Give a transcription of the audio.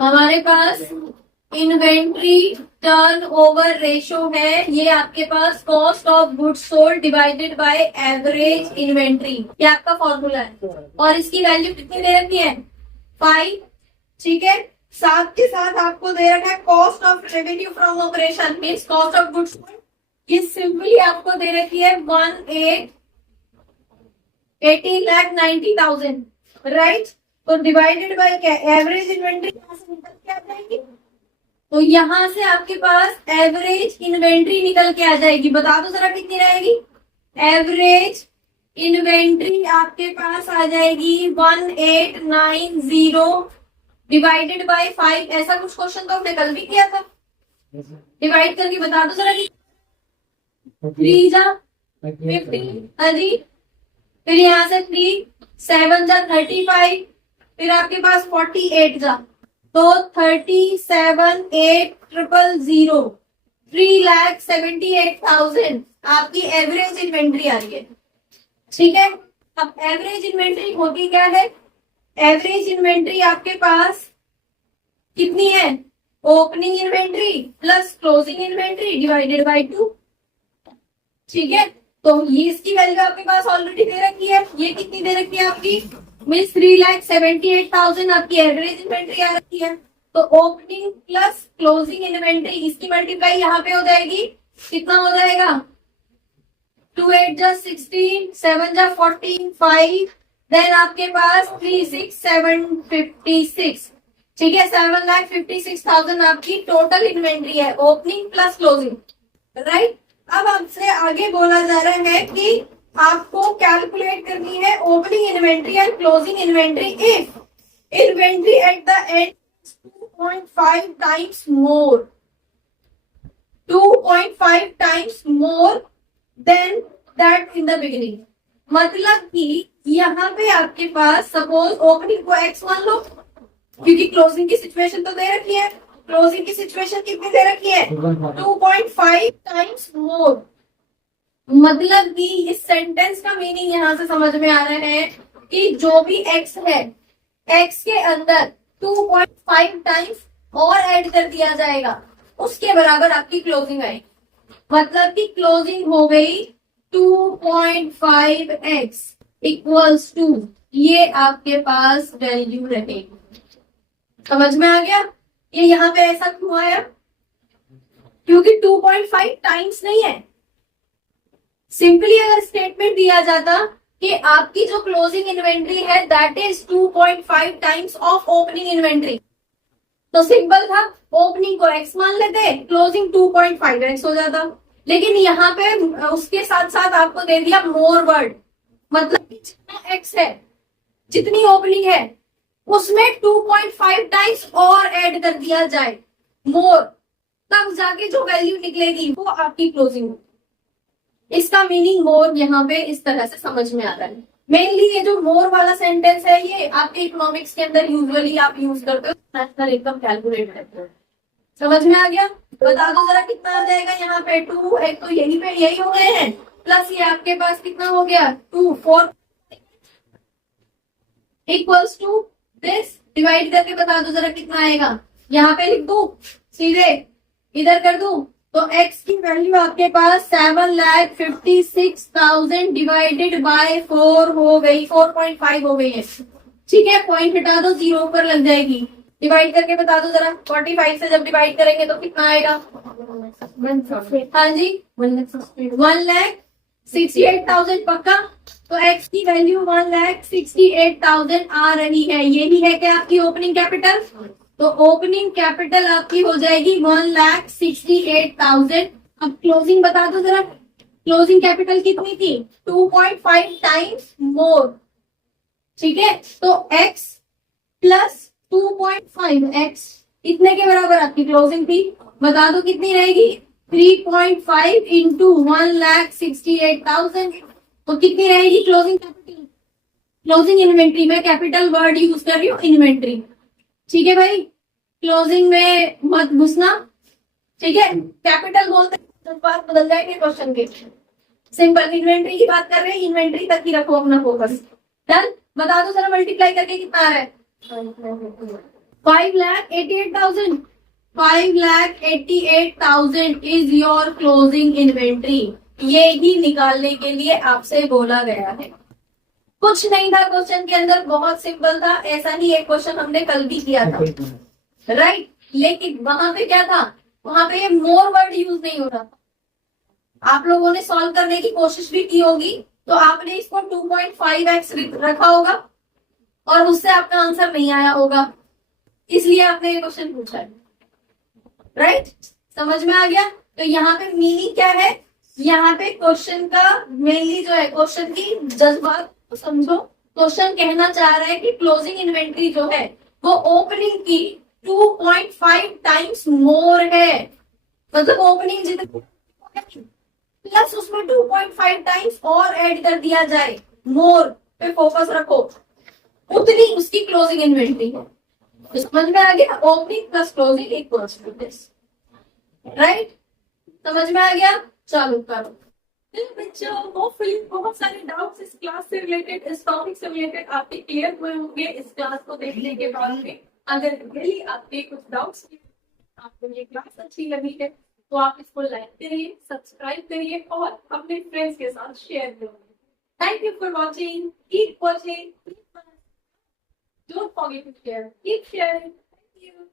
हमारे पास inventory turnover ratio है, ये आपके पास cost of goods sold divided by average inventory, ये आपका फॉर्मूला है। और इसकी वैल्यू कितनी दे रखी है? 5। ठीक है, साथ के साथ आपको दे रखा है cost of revenue from operation means cost of goods sold, ये सिंपली आपको दे रखी है 18,90,000, राइट। तो डिवाइडेड बाय क्या? एवरेज इन्वेंट्री यहां से निकल के आ जाएगी, तो यहां से आपके पास एवरेज इन्वेंट्री निकल के आ जाएगी। बता दो जरा कितनी रहेगी? एवरेज इन्वेंट्री आपके पास आ जाएगी 1890 डिवाइडेड बाय 5। ऐसा कुछ क्वेश्चन तो हमने कल भी किया था, डिवाइड करके बता दो जरा कि 3 जा 50, हाँ जी, फिर यहाँ से 3 7 जा 35, फिर आपके पास 48 जा, तो 37,800 3,78,000 आपकी एवरेज इन्वेंट्री आ रही है। ठीक है, अब एवरेज इन्वेंट्री होती क्या है? एवरेज इन्वेंट्री आपके पास कितनी है? Opening inventory plus closing inventory divided by 2। ठीक है, तो ये इसकी वैल्यू आपके पास ऑलरेडी दे रखी है। ये कितनी दे रखी है आपकी? मीन्स 3,78,000 आपकी एवरेज इन्वेंट्री आ रखी है। तो ओपनिंग प्लस क्लोजिंग इन्वेंट्री, इसकी मल्टीप्लाई यहाँ पे हो जाएगी, कितना हो जाएगा? 2 8 जा 16, 7 जा 14, 5, देन आपके पास 36,756। ठीक है, 7,56,000 आपकी टोटल इन्वेंट्री है, ओपनिंग प्लस क्लोजिंग, राइट। अब आपसे आगे बोला जा रहा है कि आपको कैलकुलेट करनी है opening inventory and closing inventory if inventory at the end 2.5 times more 2.5 times more than that in the beginning. मतलब कि यहाँ पे आपके पास सपोज ओपनिंग को x मान लो, क्योंकि क्लोजिंग की सिचुएशन तो दे रखी है। क्लोजिंग की सिचुएशन कितनी दे रखी है? 2.5 टाइम्स मोर। मतलब कि इस सेंटेंस का मीनिंग यहाँ से समझ में आ रहा है कि जो भी x है, x के अंदर 2.5 टाइम्स और ऐड कर दिया जाएगा, उसके बराबर आपकी क्लोजिंग आएगी। मतलब कि क्लोजिंग हो गई 2.5x इक्वल्स टू, ये आपके पास वैल्यू रहेगी। समझ में आ गया? ये यहाँ पे ऐसा क्यों आया? क्योंकि 2.5 टाइम्स नहीं है। सिंपली अगर स्टेटमेंट दिया जाता कि आपकी जो क्लोजिंग इन्वेंट्री है that is 2.5 times of opening inventory, तो सिंपल था, ओपनिंग को x मान लेते, क्लोजिंग 2.5x हो जाता। लेकिन यहाँ पे उसके साथ साथ आपको दे दिया मोर वर्ड, मतलब कि जितना x है, जितनी ओपनिंग है, उसमें 2.5 टाइम्स और ऐड कर दिया जाए मोर, तब जाके जो वैल्यू निकलेगी वो आपकी क्लोजिंग। इसका मीनिंग मोर यहाँ पे इस तरह से समझ में आ रहा है। मेनली ये जो मोर वाला सेंटेंस है ये आपके इकोनॉमिक्स के अंदर यूजुअली आप यूज करते हो, नेशनल इनकम कैलकुलेट करते हो। समझ में आ गया? बता दो जरा कितना आ जाएगा यहाँ पे? 2, एक तो यही पे यही हो गए हैं, प्लस ये आपके पास कितना हो गया? 2 4 इक्वल्स टू दिस, डिवाइड करके बता दो जरा कितना आएगा। यहाँ पे लिख दू, सीधे इधर कर दू, तो x की वैल्यू आपके पास 7,56,000 डिवाइडेड बाय 4 हो गई, 4.5 हो गई है। ठीक है, पॉइंट हटा दो, 0 ऊपर लग जाएगी। डिवाइड करके बता दो जरा, 45 से जब डिवाइड करेंगे तो कितना आएगा? हाँ जी, 1,68,000 पक्का। तो x की वैल्यू 1,68,000 आ रही है। यही है क्या आपकी ओपनिंग कैपिटल? तो ओपनिंग कैपिटल आपकी हो जाएगी 1,68,000। अब क्लोजिंग बता दो जरा, क्लोजिंग कैपिटल कितनी थी? 2.5 टाइम्स मोर। ठीक है, तो x प्लस 2.5x इतने के बराबर आपकी क्लोजिंग थी। बता दो कितनी रहेगी? 3.5 इंटू 1,68,000, तो कितनी रहेगी क्लोजिंग कैपिटल? क्लोजिंग इन्वेंट्री में कैपिटल वर्ड यूज कर रही हूँ, इन्वेंट्री। ठीक है भाई, क्लोजिंग में मत घुसना। ठीक है, कैपिटल बोलते हैं बात बदल जाएगी क्वेश्चन के। सिंपल इन्वेंट्री की बात कर रहे हैं, इन्वेंट्री तक ही रखो अपना फोकस। डन, बता दो जरा मल्टीप्लाई करके कितना आ रहा है? 5,88,000. 5,88,000 इज योर क्लोजिंग इन्वेंट्री. ये ही निकालने के लिए आपसे बोला गया है. कुछ नहीं था क्वेश्चन के अंदर, बहुत सिंपल था. ऐसा ही एक क्वेश्चन हमने कल भी किया था, राइट. लेकिन वहां पे क्या था, वहां पे ये मोर वर्ड यूज नहीं हो रहा था. आप लोगों ने सॉल्व करने की कोशिश भी की होगी, तो आपने इसको 2.5x रखा होगा और उससे आपका आंसर नहीं आया होगा, इसलिए आपने ये क्वेश्चन पूछा है, राइट. समझ में आ गया. तो यहाँ पे मीनिंग क्या है, यहाँ पे क्वेश्चन का मेनली जो है, क्वेश्चन की जज्बात तो समझो. क्वेश्चन कहना चाह रहा है कि क्लोजिंग इन्वेंट्री जो है वो ओपनिंग की 2.5 टाइम्स मोर है. मतलब ओपनिंग जितनी प्लस उसमें 2.5 टाइम्स और ऐड कर दिया जाए, मोर पे फोकस रखो, उतनी उसकी क्लोजिंग इन्वेंट्री है. तो समझ में आ गया, opening plus closing equals to this, right. समझ में आ गया. चलो करो. बच्चों, होपफुली बहुत सारे डाउट्स इस क्लास से रिलेटेड, इस टॉपिक से रिलेटेड आपके क्लियर हुए होंगे इस क्लास को देखने के बाद में. अगर रियली आपके कुछ डाउट्स, आपको ये क्लास अच्छी लगी है तो आप इसको लाइक करिए, सब्सक्राइब करिए और अपने फ्रेंड्स के साथ शेयर करिए. Thank you for watching. Keep watching. Don't forget to share. Keep sharing. Thank you.